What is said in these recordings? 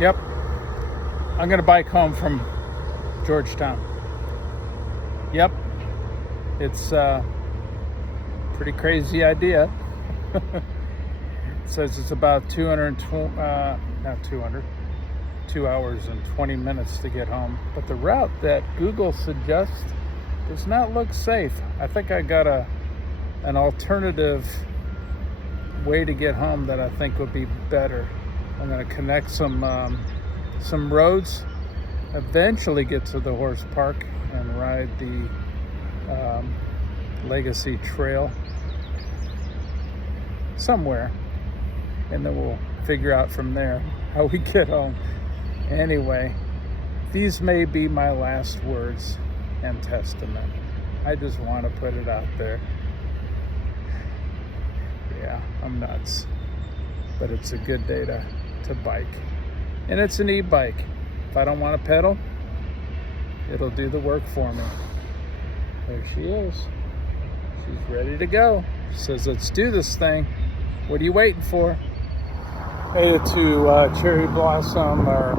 Yep, I'm gonna bike home from Georgetown. Yep, it's a pretty crazy idea. It says it's about 2 hours and 20 minutes to get home. But the route that Google suggests does not look safe. I think I got an alternative way to get home that I think would be better. I'm going to connect some roads, eventually get to the horse park and ride the Legacy Trail somewhere, and then we'll figure out from there how we get home. Anyway, these may be my last words and testament. I just want to put it out there. Yeah, I'm nuts, but it's a good day to bike, and it's an e-bike. If I don't want to pedal, it'll do the work for me. There she is. She's ready to go. She says, let's do this thing. What are you waiting for? Made it to Cherry Blossom, or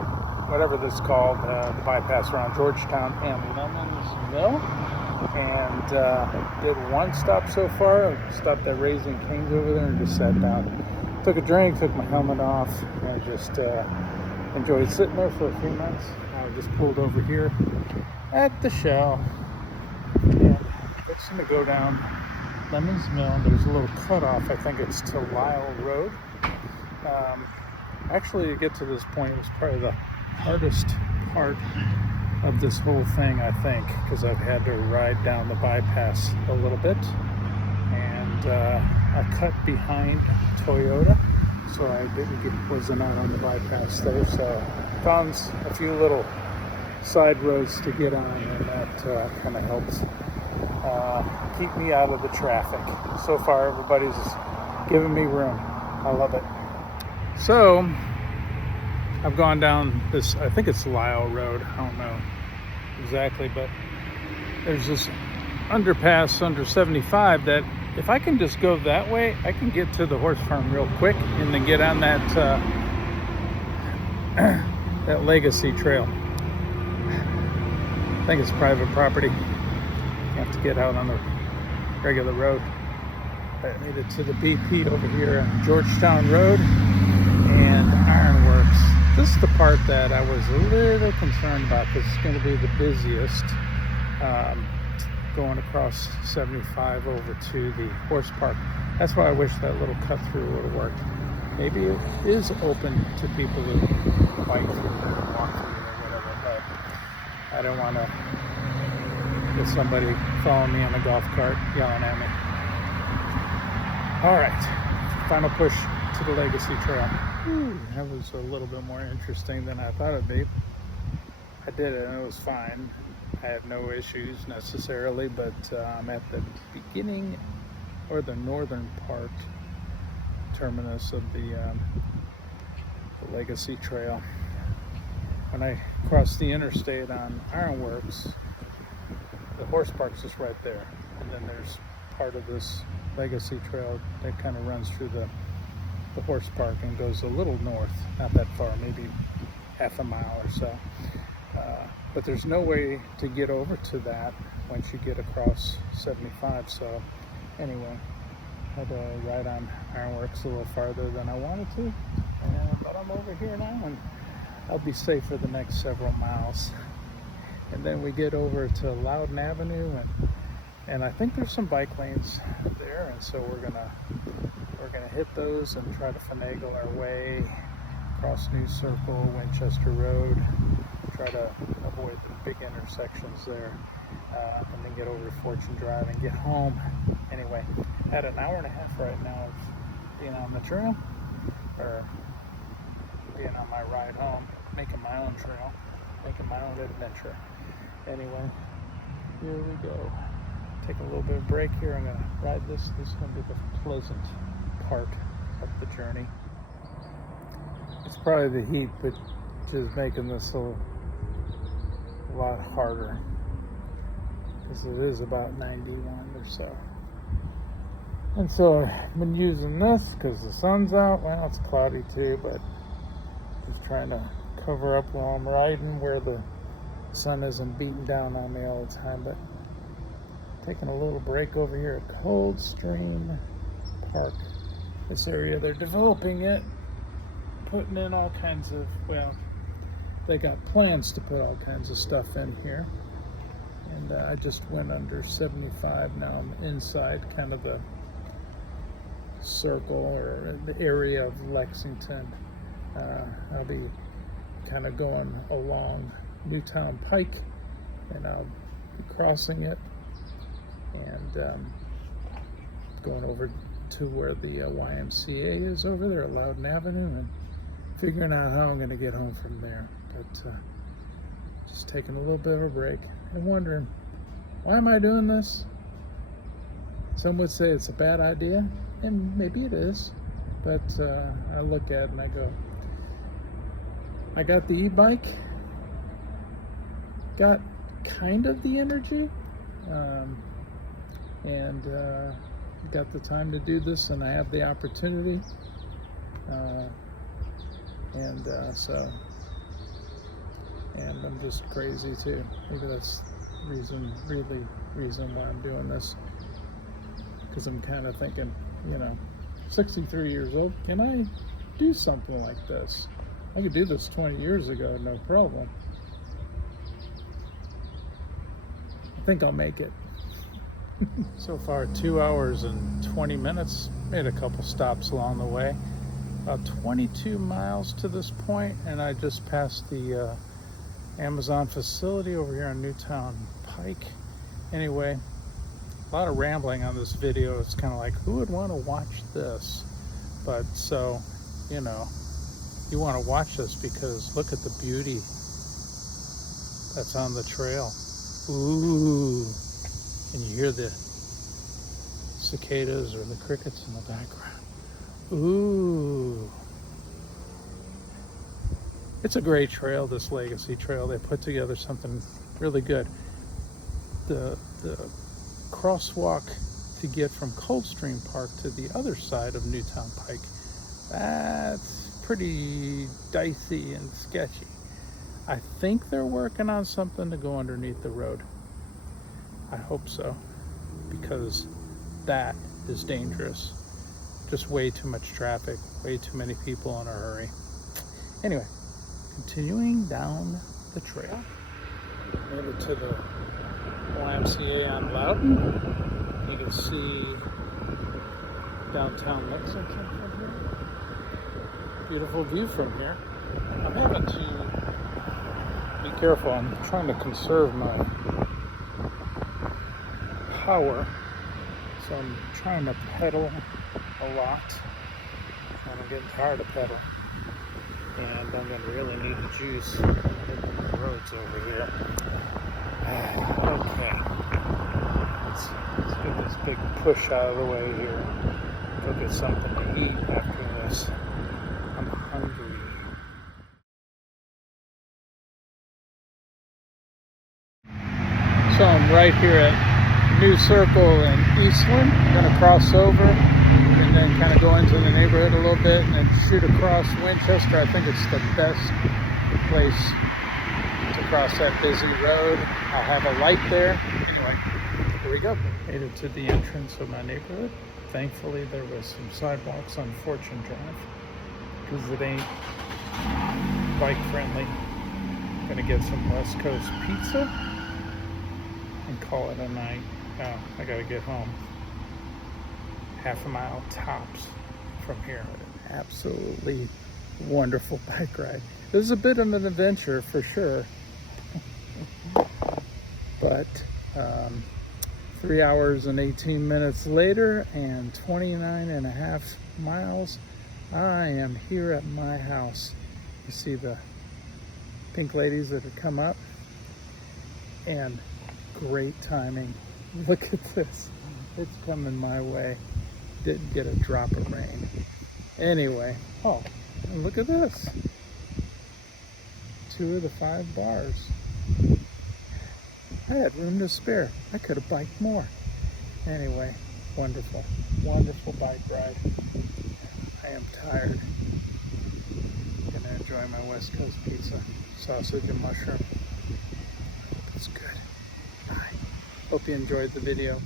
whatever this is called, the bypass around Georgetown and Lemons Mill. And did one stop so far. I stopped at Raising Cane's over there and just sat down. Took a drink, took my helmet off, and just enjoyed sitting there for a few minutes. I just pulled over here at the Shell. And fixing to go down Lemons Mill. There's a little cutoff. I think it's to Lyle Road. Actually, to get to this point was probably the hardest part of this whole thing, I think, because I've had to ride down the bypass a little bit, and I cut behind Toyota, so I wasn't out on the bypass there. So found a few little side roads to get on, and that kind of helps keep me out of the traffic. So far, everybody's giving me room. I love it. So I've gone down this, I think it's Lyle Road, I don't know exactly, but there's this underpass under 75 that if I can just go that way, I can get to the horse farm real quick and then get on that that Legacy Trail. I think it's private property. You have to get out on the regular road. I made it to the BP over here on Georgetown Road and Ironworks. This is the part that I was a little concerned about because it's going to be the busiest, going across 75 over to the horse park. That's why I wish that little cut through would have worked. Maybe it is open to people who bike through or walk through or whatever, but I don't want to get somebody following me on a golf cart yelling at me. All right, final push to the Legacy Trail. That was a little bit more interesting than I thought it'd be. I did it and it was fine. I had no issues necessarily, but I'm at the beginning or the northern part terminus of the Legacy Trail. When I crossed the interstate on Ironworks, the horse park's just right there, and then there's part of this Legacy Trail that kind of runs through the horse park and goes a little north, not that far, maybe half a mile or so. But there's no way to get over to that once you get across 75. So anyway, had to ride on Ironworks a little farther than I wanted to, but I'm over here now and I'll be safe for the next several miles. And then we get over to Loudon Avenue, and I think there's some bike lanes there, and so we're gonna hit those and try to finagle our way across New Circle, Winchester Road, try to avoid the big intersections there, and then get over to Fortune Drive and get home. Anyway, had an hour and a half right now of being on the trail, or being on my ride home, making my own trail, making my own adventure. Anyway, here we go. Take a little bit of break here. I'm gonna ride this. This is gonna be the pleasant part of the journey. It's probably the heat, but just making this a lot harder, because it is about 91 or so. And so I've been using this because the sun's out. Well, it's cloudy too, but Just trying to cover up while I'm riding where the sun isn't beating down on me all the time. But taking a little break over here at Coldstream Park. This area, they're developing it, putting in all kinds of, well, they got plans to put all kinds of stuff in here. And I just went under 75. Now I'm inside kind of the circle or the area of Lexington. I'll be kind of going along Newtown Pike, and I'll be crossing it and going over to where the YMCA is over there at Loudon Avenue, and figuring out how I'm going to get home from there. But just taking a little bit of a break and wondering, why am I doing this? Some would say it's a bad idea, and maybe it is, but I look at it and I go, I got the e-bike, got kind of the energy, and got the time to do this, and I have the opportunity, and I'm just crazy too. Maybe that's the reason why I'm doing this, because I'm kind of thinking, 63 years old, can I do something like this? I could do this 20 years ago, no problem. I think I'll make it. So far, 2 hours and 20 minutes. Made a couple stops along the way. About 22 miles to this point, and I just passed the Amazon facility over here on Newtown Pike. Anyway, a lot of rambling on this video. It's kind of like, who would want to watch this? But so, you want to watch this because look at the beauty that's on the trail. Ooh. And you hear the cicadas or the crickets in the background. Ooh. It's a great trail, this Legacy Trail. They put together something really good. The crosswalk to get from Coldstream Park to the other side of Newtown Pike, that's pretty dicey and sketchy. I think they're working on something to go underneath the road. I hope so, because that is dangerous. Just way too much traffic, way too many people in a hurry. Anyway, continuing down the trail. Made it to the YMCA on Loudon. You can see downtown Lexington from here. Beautiful view from here. I'm having to be careful. I'm trying to conserve my power, so I'm trying to pedal a lot, and I'm getting tired of pedaling, and I'm going to really need the juice in the roads over here. Okay, let's get this big push out of the way here. Go get something to eat after this. I'm hungry. So I'm right here at New Circle in Eastland. I'm going to cross over and then kind of go into the neighborhood a little bit and then shoot across Winchester. I think it's the best place to cross that busy road. I'll have a light there. Anyway, here we go. Made it to the entrance of my neighborhood. Thankfully, there was some sidewalks on Fortune Drive because it ain't bike friendly. I'm going to get some West Coast pizza and call it a night. I gotta get home. Half a mile tops from here. Absolutely wonderful bike ride. This is a bit of an adventure for sure. But 3 hours and 18 minutes later and 29 and a half miles, I am here at my house. You see the pink ladies that have come up, and great timing. Look at this. It's coming my way. Didn't get a drop of rain. Anyway, oh, and look at this. 2 of the 5 bars. I had room to spare. I could have biked more. Anyway, wonderful, wonderful bike ride. I am tired. Gonna enjoy my West Coast pizza, sausage and mushroom. It's good. Bye. Hope you enjoyed the video.